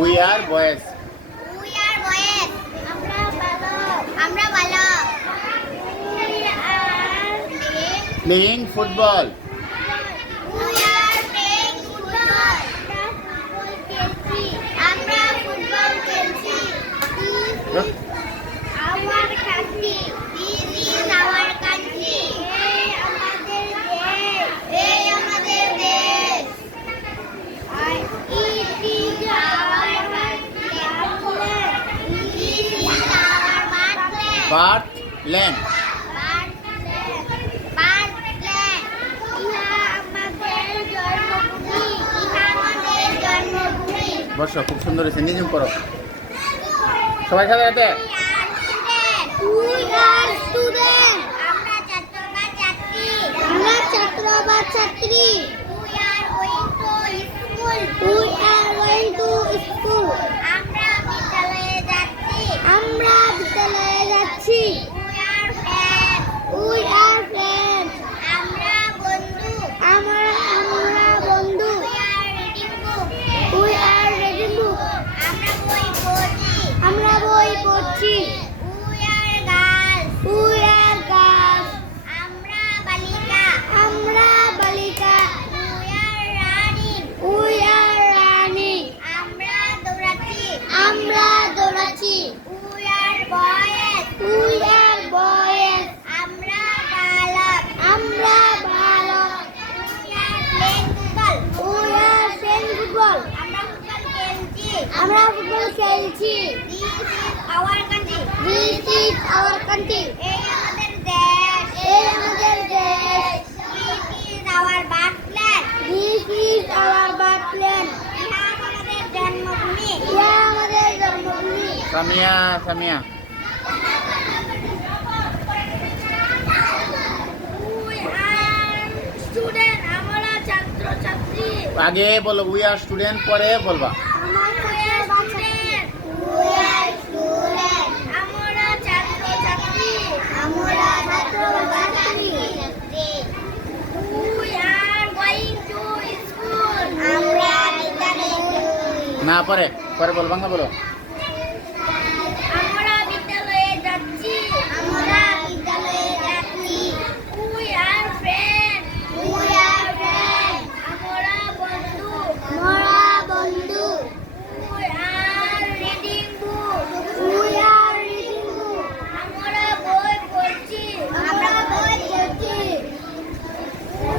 We are boys. We are boys. আমরা ভালো। We are playing football. We are playing football. আমরা football খেলছি। This is our country. This is our country. এই আমাদের দেশ। It is our birthplace. It is our birthplace. Birth land. বসো, খুব সুন্দর হয়েছে, নিজম করো সবাই সাথে সাথে। আমরা ছাত্র বা ছাত্রী। আমরা বিদ্যালয়ে যাচ্ছি। We are friends. আমরা বন্ধু। We are reading book. আমরা বই পড়ছি। We are girls. আমরা বালিকা। We are running. আমরা দৌড়াচ্ছি। We are boys. আমরা বালক। We are playing football. আমরা ফুটবল খেলছি। This is our country. এই আমাদের দেশ। This is our birthplace. ইহা আমাদের জন্মভূমি। Samia Samia We are student. আমরা ছাত্র ছাত্রী। আগে বলো উই আর স্টুডেন্ট, পরে বলবা। আমরা ছাত্র ছাত্রী। We are going to school. আমরা বিদ্যালয়ে না পরে পরে বল, বাংলা বলো। আমরা বিদ্যালয়ে যাচ্ছি। We are friends. আমরা বন্ধু। We are reading book. আমরা বই পড়ছি।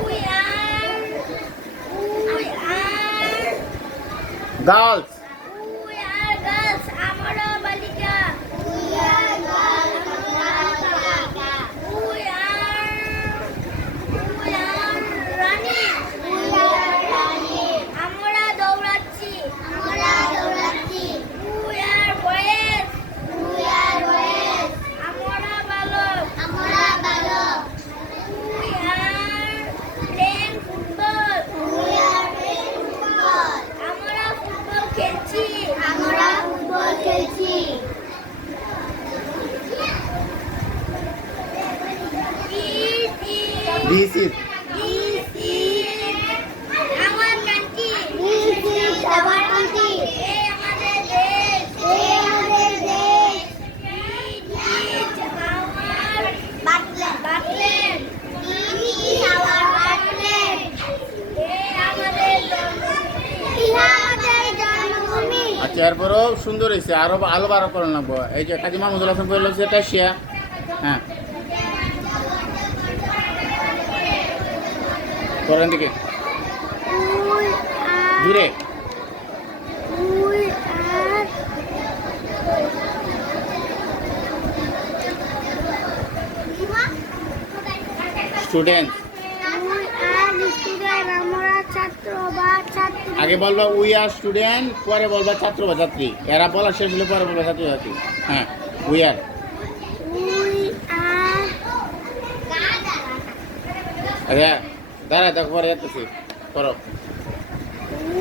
We are girls. girls. আমরা বালিকা। We are running. আমরা দৌড়াচ্ছি। We are boys. আমরা বালক। We are playing football. আমরা ফুটবল খেলছি। This is This is our country. এই আমাদের দেশ। It is our birthplace. এই আমাদের জন্মভূমি। আচ্ছা, এরপরও সুন্দর হয়েছে, আরো বারো করে লাগবো। এই যে কাজী মাহমুদুল হাসান বললো সেটা শিয়া। হ্যাঁ, করেন দিকে দূরে। স্টুডেন্ট। আমরা ছাত্র বা ছাত্রী। আগে বলবা উই আর স্টুডেন্ট, পরে বলবা ছাত্র বা ছাত্রী। এরা বলা শেষ হলে পরে বলবা ছাত্র ছাত্রী। হ্যাঁ, উই আর। আরে দাঁড়া, দেখো পরে যাচ্ছি, করো।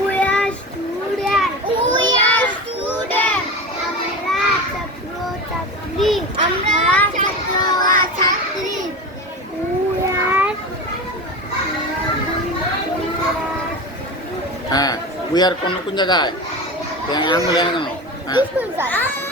We are student. আমরা ছাত্র বা ছাত্রী। We are হ্যাঁ, উই আর কোন কোন জায়গায়? আঙুলে কেন হ্যাঁ স্কুল স্যার